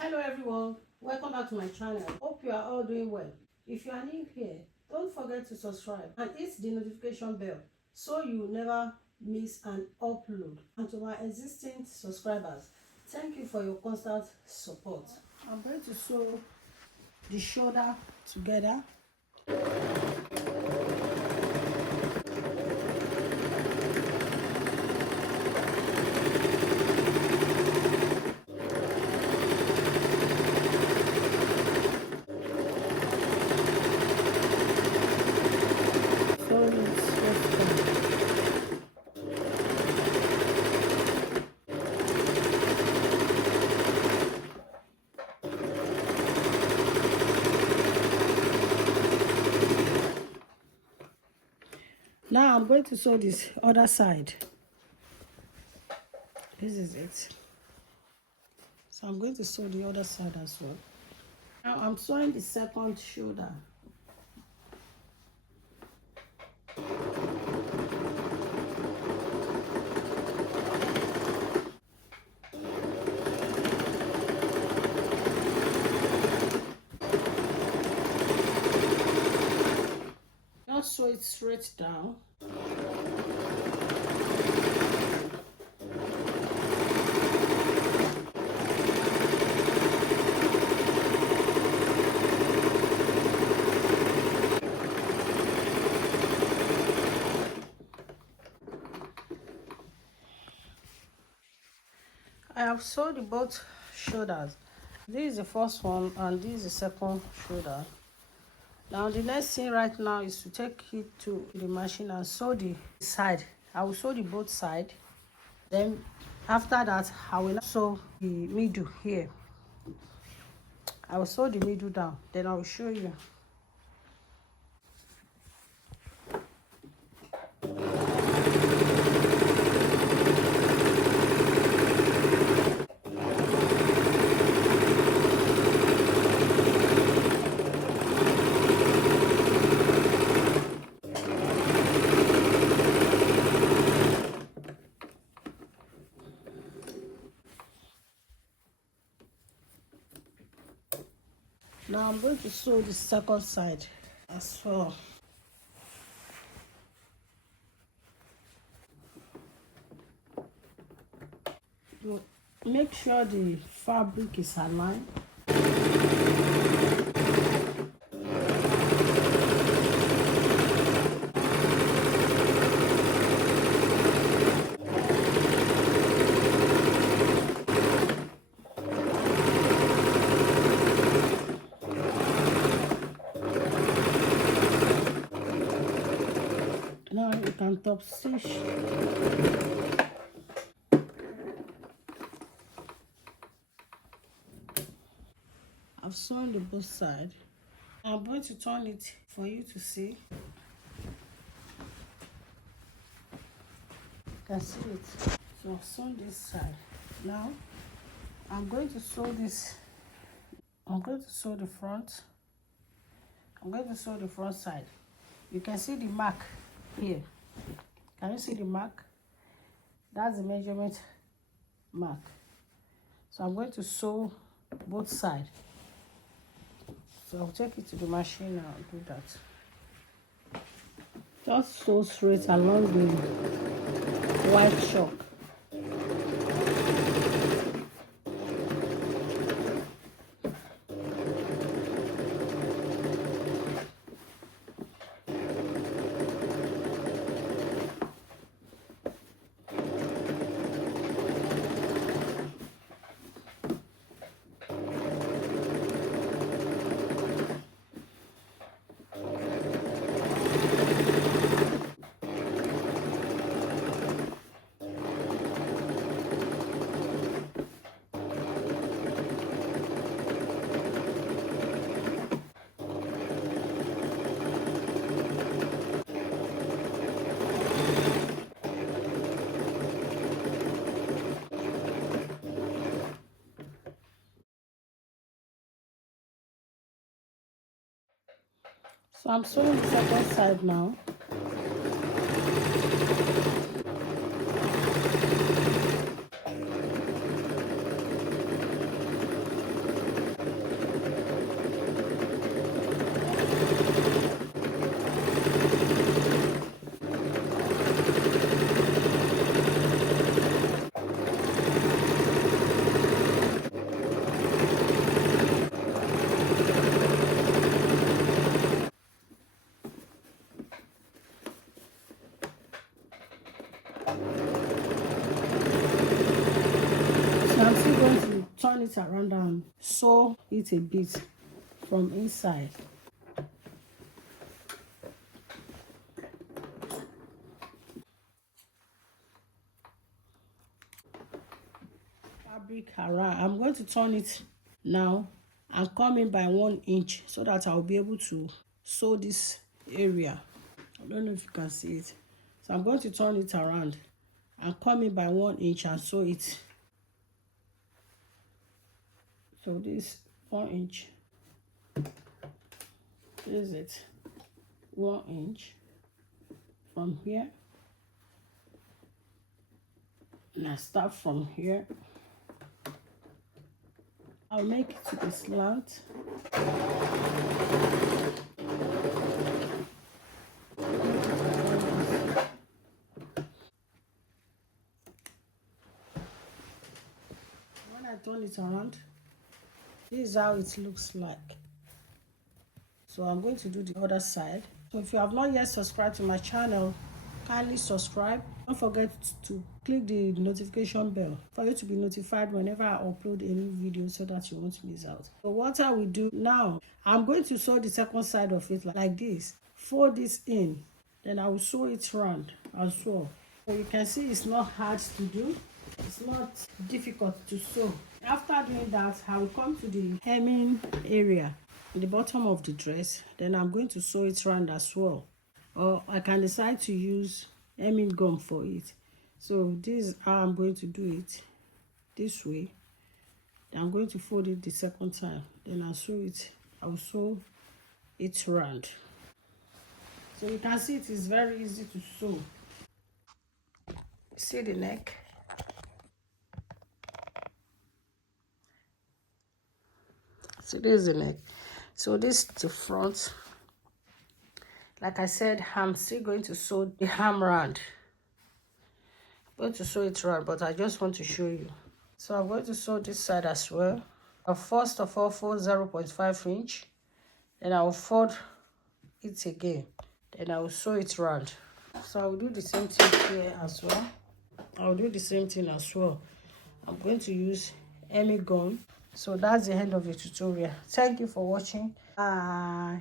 Hello everyone, welcome back to my channel. Hope you are all doing well. If you are new here, don't forget to subscribe and hit the notification bell so you will never miss an upload. And to my existing subscribers, thank you for your constant support. I'm going to sew the shoulder together. Now I'm going to sew this other side. This is it. So I'm going to sew the other side as well. Now I'm sewing the second shoulder. Just sew it straight down. I have sewed both shoulders. This is the first one and this is the second shoulder. Now the next thing right now is to take it to the machine and sew the side. I will sew the both side. Then after that I will sew the middle here. I will sew the middle down. Then I will show you. Now I'm going to sew the second side as well. Make sure the fabric is aligned. Now you can top stitch. I've sewn the both sides. I'm going to turn it for you to see. You can see it. So I've sewn this side. Now I'm going to sew this. I'm going to sew the front. I'm going to sew the front side. You can see the mark here. Can you see the mark? That's the measurement mark. So I'm going to sew both sides. So I'll take it to the machine and do that. Just sew straight along the white chalk. So I'm sewing the second side now. I'm still going to turn it around and sew it a bit from inside. Fabric around. I'm going to turn it now and come in by 1 inch so that I'll be able to sew this area. I don't know if you can see it. So I'm going to turn it around and come in by 1 inch and sew it. So this 1 inch. This is it. 1 inch from here. And I start from here. I'll make it to the slant. When I turn it around, this is how it looks like. So I'm going to do the other side. So if you have not yet subscribed to my channel, kindly subscribe. Don't forget to click the notification bell for you to be notified whenever I upload a new video so that you won't miss out. So what I will do now, I'm going to sew the second side of it like this. Fold this in, then I will sew it round as well. So you can see it's not hard to do. It's not difficult to sew. After doing that, I will come to the hemming area in the bottom of the dress. Then I'm going to sew it round as well. Or I can decide to use hemming gum for it. So this is how I'm going to do it. This way. Then I'm going to fold it the second time. Then I'll sew it. I'll sew it round. So you can see it is very easy to sew. See the neck? So this is the neck. So this is the front. Like I said, I'm still going to sew the hem round. I'm going to sew it round, but I just want to show you. So I'm going to sew this side as well. I'll first of all fold 0.5 inch. Then I'll fold it again. Then I will sew it round. So I'll do the same thing here as well. I'll do the same thing as well. I'm going to use hemming gum. So that's the end of the tutorial. Thank you for watching. Bye.